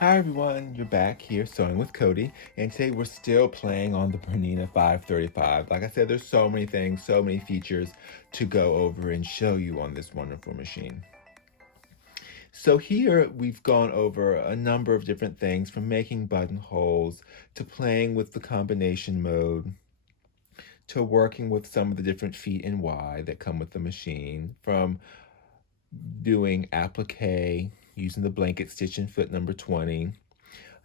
Hi everyone, you're back here sewing with Cody, and today we're still playing on the Bernina 535. Like I said, there's so many things, so many features to go over and show you on this wonderful machine. So here we've gone over a number of different things, from making buttonholes to playing with the combination mode to working with some of the different feet and Y that come with the machine, from doing applique using the blanket stitch in foot number 20.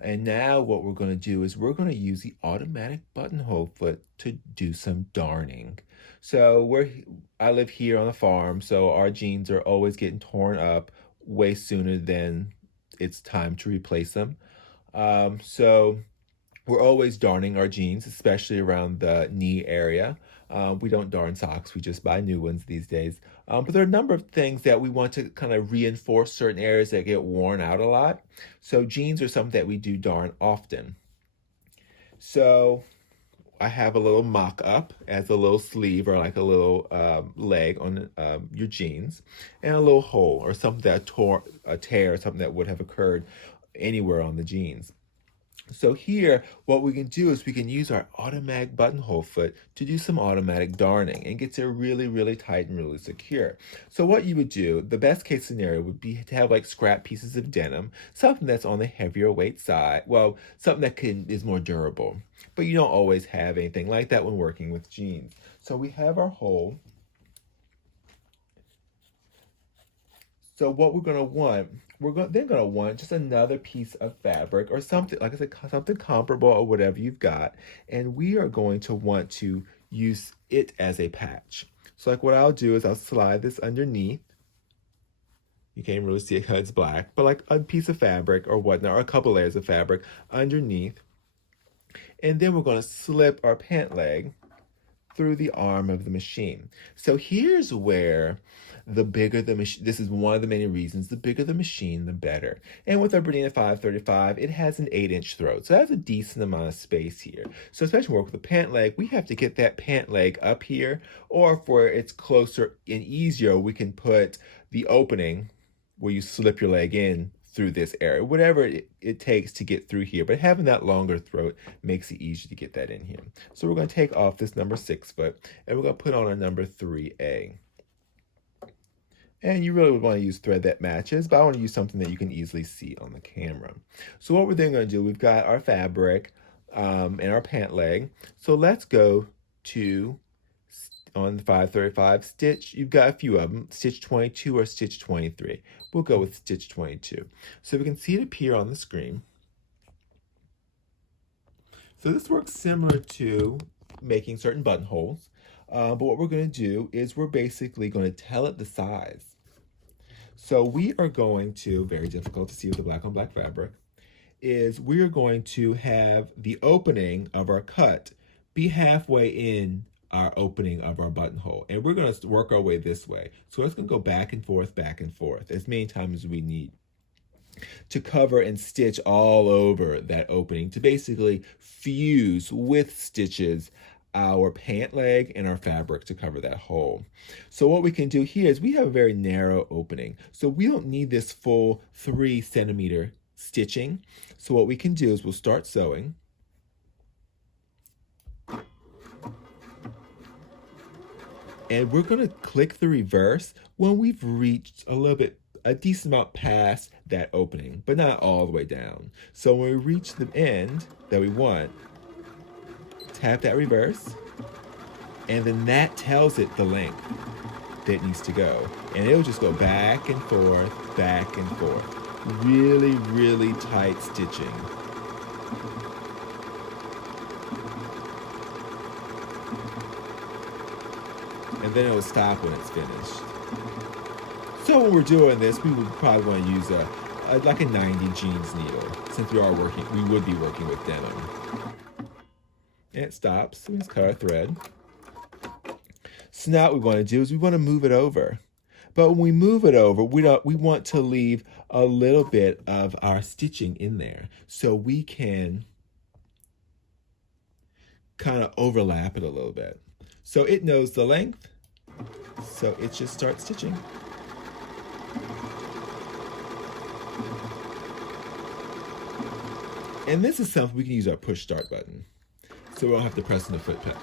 And now what we're going to do is we're going to use the automatic buttonhole foot to do some darning. So I live here on a farm, so our jeans are always getting torn up way sooner than it's time to replace them. So we're always darning our jeans, especially around the knee area. We don't darn socks, we just buy new ones these days. But there are a number of things that we want to kind of reinforce certain areas that get worn out a lot. So jeans are something that we do darn often. So I have a little mock-up as a little sleeve or like a little leg on your jeans, and a little hole or something that a tear, something that would have occurred anywhere on the jeans. So here, what we can do is we can use our automatic buttonhole foot to do some automatic darning and get it really, really tight and really secure. So what you would do, the best case scenario would be to have like scrap pieces of denim, something that's on the heavier weight side, well, something that is more durable. But you don't always have anything like that when working with jeans. So we have our hole. So what we're going to want, then going to want just another piece of fabric or something, like I said, something comparable or whatever you've got. And we are going to want to use it as a patch. So like what I'll do is I'll slide this underneath. You can't really see it because it's black, but like a piece of fabric or whatnot, or a couple layers of fabric underneath. And then we're going to slip our pant leg through the arm of the machine. So here's where the bigger the machine, this is one of the many reasons, the bigger the machine, the better. And with our Bernina 535, it has an 8-inch throat. So that's a decent amount of space here. So especially when we work with the pant leg, we have to get that pant leg up here, or for it's closer and easier, we can put the opening where you slip your leg in through this area, whatever it takes to get through here. But having that longer throat makes it easier to get that in here. So we're going to take off this number 6 foot and we're going to put on a number 3A. And you really would want to use thread that matches, but I want to use something that you can easily see on the camera. So what we're then going to do, we've got our fabric and our pant leg. So let's go to, on the 535 stitch, you've got a few of them, stitch 22 or stitch 23. We'll go with stitch 22. So we can see it appear on the screen. So this works similar to making certain buttonholes, but what we're going to do is we're basically going to tell it the size. So we are going to, very difficult to see with the black on black fabric, is we're going to have the opening of our cut be halfway in our opening of our buttonhole. And we're going to work our way this way. So it's going to go back and forth, as many times as we need to cover and stitch all over that opening to basically fuse with stitches our pant leg and our fabric to cover that hole. So what we can do here is we have a very narrow opening. So we don't need this full 3 centimeter stitching. So what we can do is we'll start sewing. And we're going to click the reverse when we've reached a decent amount past that opening, but not all the way down. So when we reach the end that we want, tap that reverse, and then that tells it the length that it needs to go. And it'll just go back and forth, back and forth. Really, really tight stitching. And then it'll stop when it's finished. So when we're doing this, we would probably want to use like a 90 jeans needle, since we would be working with denim. And it stops, so we just cut our thread. So now what we want to do is we want to move it over. But when we move it over, we want to leave a little bit of our stitching in there, so we can kind of overlap it a little bit. So it knows the length, so it just starts stitching. And this is something we can use our push start button. So we don't have to press on the foot pedal.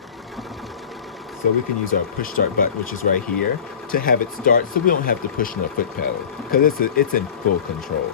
So we can use our push start button, which is right here, to have it start so we don't have to push on the foot pedal because it's in full control.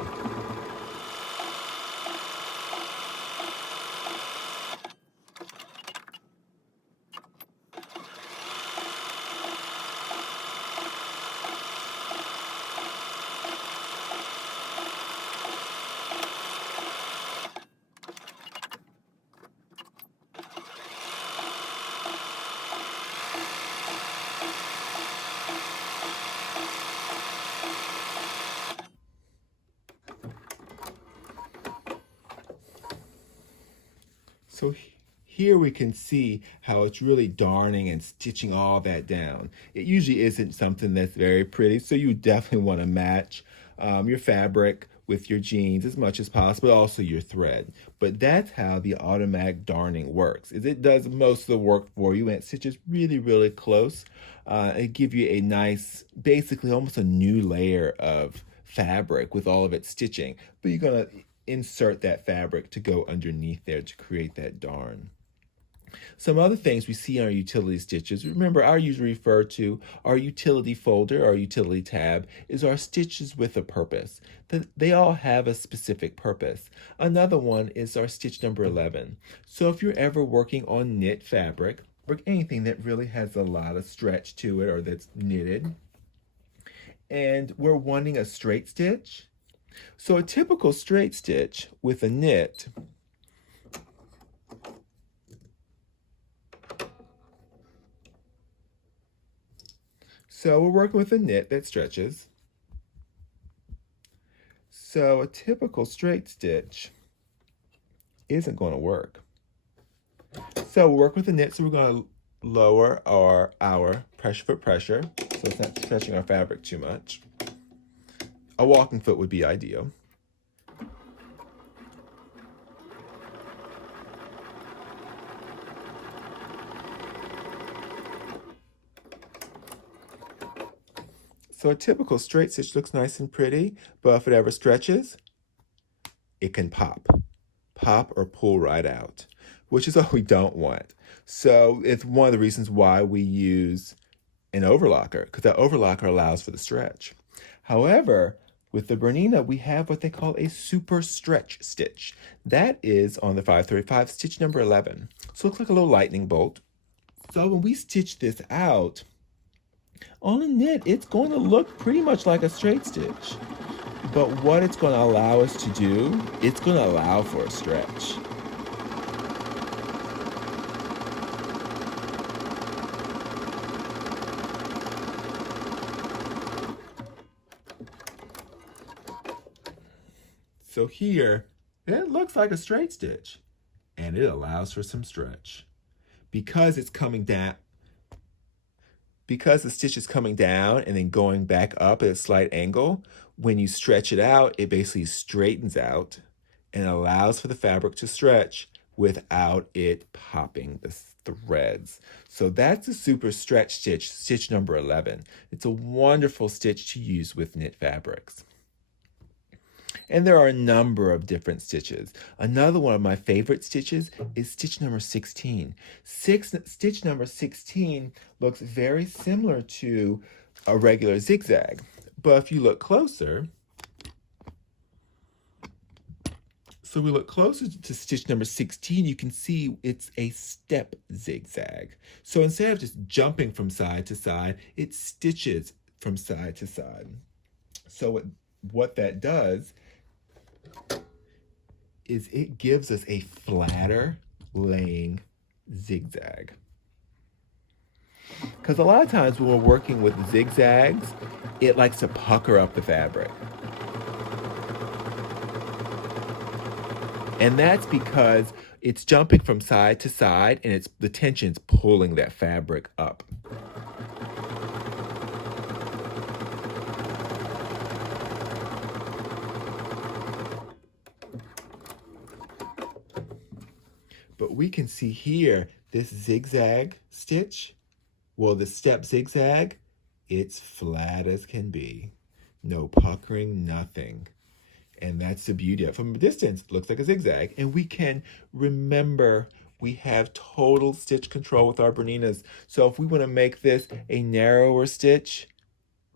So here we can see how it's really darning and stitching all that down. It usually isn't something that's very pretty, so you definitely want to match your fabric with your jeans as much as possible, also your thread. But that's how the automatic darning works, is it does most of the work for you and it stitches really, really close. It gives you a nice, basically almost a new layer of fabric with all of its stitching, but you're gonna insert that fabric to go underneath there to create that darn. Some other things we see in our utility stitches, remember I usually refer to our utility folder, our utility tab, is our stitches with a purpose. They all have a specific purpose. Another one is our stitch number 11. So if you're ever working on knit fabric, or anything that really has a lot of stretch to it or that's knitted, and we're wanting a straight stitch, so a typical straight stitch with a knit so we're working with a knit that stretches. So a typical straight stitch isn't going to work. So we'll work with a knit, so we're going to lower our pressure foot pressure so it's not stretching our fabric too much. A walking foot would be ideal. So a typical straight stitch looks nice and pretty, but if it ever stretches, it can pop or pull right out, which is what we don't want. So it's one of the reasons why we use an overlocker, because that overlocker allows for the stretch. However, with the Bernina, we have what they call a super stretch stitch. That is on the 535 stitch number 11. So it looks like a little lightning bolt. So when we stitch this out, on a knit, it's going to look pretty much like a straight stitch. But what it's going to allow us to do, it's going to allow for a stretch. So here, it looks like a straight stitch, and it allows for some stretch. Because it's coming down, because the stitch is coming down and then going back up at a slight angle, when you stretch it out, it basically straightens out and allows for the fabric to stretch without it popping the threads. So that's a super stretch stitch, stitch number 11. It's a wonderful stitch to use with knit fabrics. And there are a number of different stitches. Another one of my favorite stitches is stitch number 16. Stitch number 16 looks very similar to a regular zigzag. But if you look closer, so we look closer to stitch number 16, you can see it's a step zigzag. So instead of just jumping from side to side, it stitches from side to side. So what that does is it gives us a flatter laying zigzag. Because a lot of times when we're working with zigzags, it likes to pucker up the fabric. And that's because it's jumping from side to side and the tension's pulling that fabric up. But we can see here, this zigzag stitch, well, the step zigzag, it's flat as can be. No puckering, nothing. And that's the beauty of it. From a distance, it looks like a zigzag. And we can remember we have total stitch control with our Berninas. So if we want to make this a narrower stitch,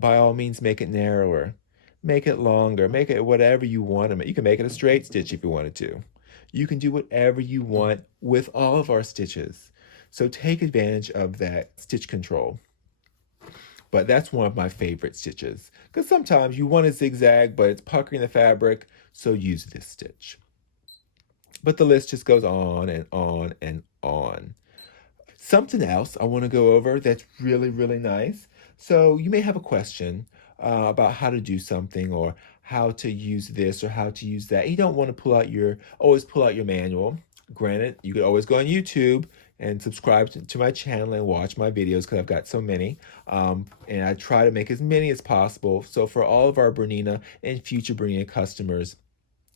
by all means make it narrower. Make it longer. Make it whatever you want to make. You can make it a straight stitch if you wanted to. You can do whatever you want with all of our stitches. So take advantage of that stitch control. But that's one of my favorite stitches because sometimes you want a zigzag, but it's puckering the fabric, so use this stitch. But the list just goes on and on and on. Something else I want to go over that's really, really nice. So you may have a question about how to do something or how to use this or how to use that. You don't want to always pull out your manual. Granted, you could always go on YouTube and subscribe to my channel and watch my videos because I've got so many. And I try to make as many as possible. So for all of our Bernina and future Bernina customers,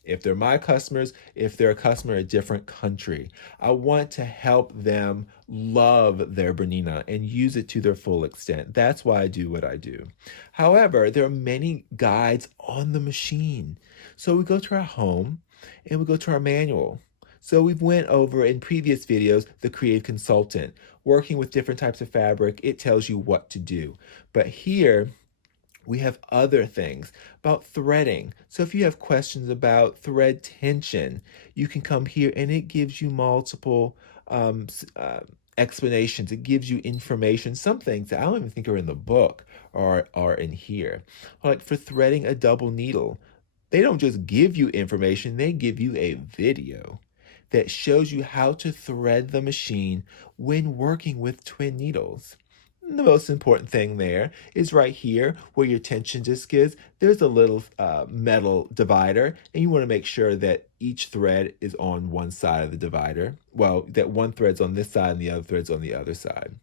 if they're my customers, if they're a customer in a different country, I want to help them love their Bernina and use it to their full extent. That's why I do what I do. However, there are many guides on the machine. So we go to our home and we go to our manual. So we've went over in previous videos, the Creative Consultant, working with different types of fabric. It tells you what to do. But here, we have other things about threading. So if you have questions about thread tension, you can come here and it gives you multiple explanations. It gives you information. Some things that I don't even think are in the book are in here. Like for threading a double needle, they don't just give you information, they give you a video that shows you how to thread the machine when working with twin needles. The most important thing there is right here where your tension disc is. There's a little metal divider, and you want to make sure that each thread is on one side of the divider. Well, that one thread's on this side and the other thread's on the other side.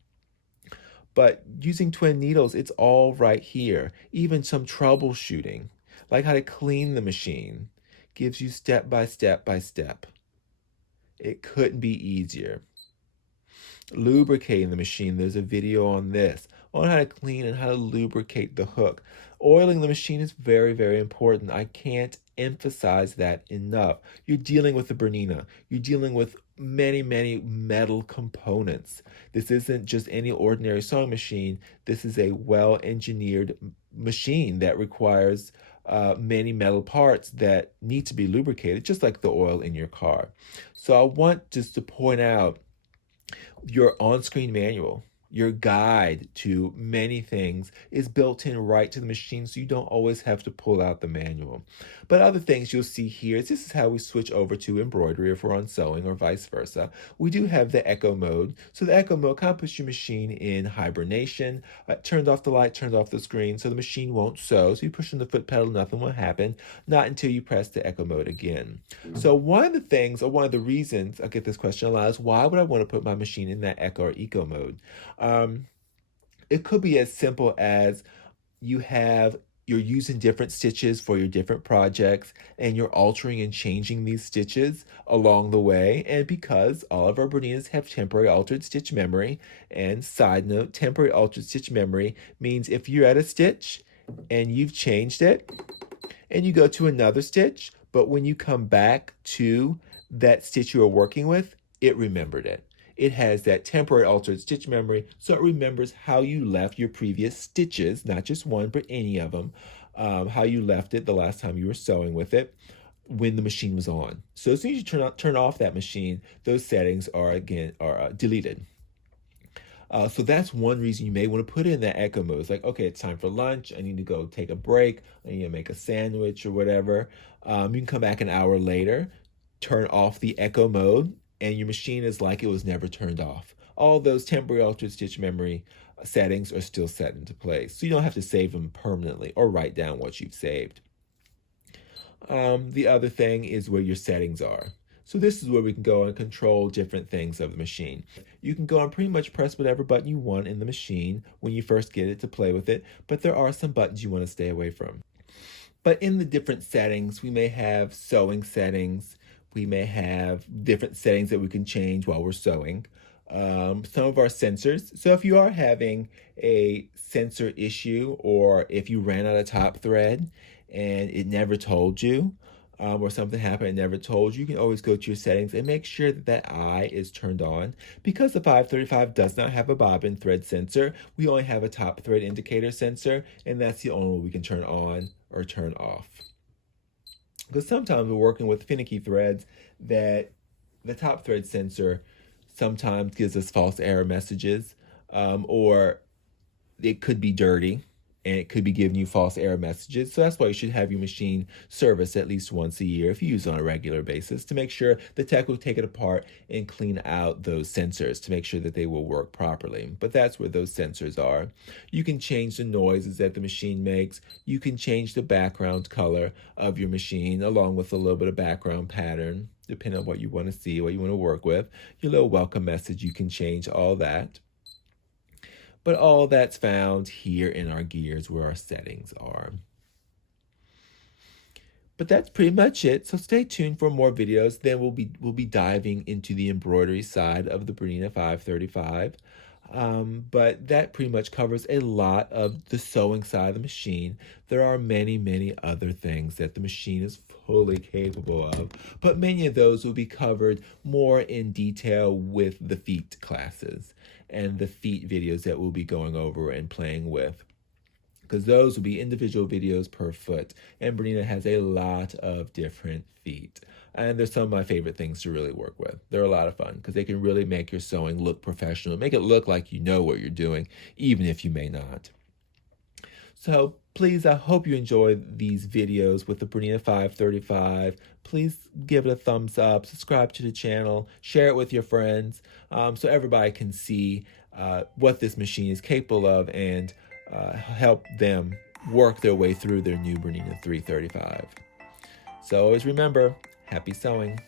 But using twin needles, it's all right here. Even some troubleshooting, like how to clean the machine, gives you step by step by step. It couldn't be easier. Lubricating the machine, there's a video on this, on how to clean and how to lubricate the hook. Oiling the machine is very, very important. I can't emphasize that enough. You're dealing with the Bernina. You're dealing with many, many metal components. This isn't just any ordinary sewing machine. This is a well-engineered machine that requires many metal parts that need to be lubricated, just like the oil in your car. So I want just to point out your on-screen manual, your guide to many things is built in right to the machine, so you don't always have to pull out the manual. But other things you'll see here is this is how we switch over to embroidery if we're on sewing or vice versa. We do have the echo mode. So the echo mode kind of puts your machine in hibernation, turned off the light, turned off the screen, so the machine won't sew. So you push on the foot pedal, nothing will happen, not until you press the echo mode again. So one of the things, or one of the reasons I get this question a lot is, why would I want to put my machine in that echo or eco mode? It could be as simple as you're using different stitches for your different projects and you're altering and changing these stitches along the way. And because all of our Berninas have temporary altered stitch memory, and side note, temporary altered stitch memory means if you're at a stitch and you've changed it and you go to another stitch, but when you come back to that stitch you were working with, it remembered it. It has that temporary altered stitch memory, so it remembers how you left your previous stitches, not just one, but any of them, how you left it the last time you were sewing with it when the machine was on. So as soon as you turn off that machine, those settings are deleted. So that's one reason you may want to put it in that echo mode. It's like, okay, it's time for lunch. I need to go take a break. I need to make a sandwich or whatever. You can come back an hour later, turn off the echo mode, and your machine is like it was never turned off. All those temporary altered stitch memory settings are still set into place. So you don't have to save them permanently or write down what you've saved. The other thing is where your settings are. So this is where we can go and control different things of the machine. You can go and pretty much press whatever button you want in the machine when you first get it to play with it, but there are some buttons you want to stay away from. But in the different settings, we may have sewing settings. We may have different settings that we can change while we're sewing. Some of our sensors. So if you are having a sensor issue, or if you ran out of top thread and it never told you, or something happened and never told you, you can always go to your settings and make sure that that eye is turned on. Because the 535 does not have a bobbin thread sensor, we only have a top thread indicator sensor, and that's the only one we can turn on or turn off. Because sometimes we're working with finicky threads that the top thread sensor sometimes gives us false error messages, or it could be dirty and it could be giving you false error messages. So that's why you should have your machine serviced at least once a year if you use it on a regular basis, to make sure the tech will take it apart and clean out those sensors to make sure that they will work properly. But that's where those sensors are. You can change the noises that the machine makes. You can change the background color of your machine along with a little bit of background pattern, depending on what you want to see, what you want to work with. Your little welcome message, you can change all that. But all that's found here in our gears where our settings are. But that's pretty much it. So stay tuned for more videos. Then we'll be diving into the embroidery side of the Bernina 535. But that pretty much covers a lot of the sewing side of the machine. There are many, many other things that the machine is fully capable of, but many of those will be covered more in detail with the feet classes and the feet videos that we'll be going over and playing with, because those will be individual videos per foot, and Bernina has a lot of different feet. And they're some of my favorite things to really work with. They're a lot of fun because they can really make your sewing look professional, make it look like you know what you're doing, even if you may not. So please, I hope you enjoy these videos with the Bernina 535. Please give it a thumbs up, subscribe to the channel, share it with your friends, so everybody can see what this machine is capable of, and help them work their way through their new Bernina 335. So always remember, happy sewing.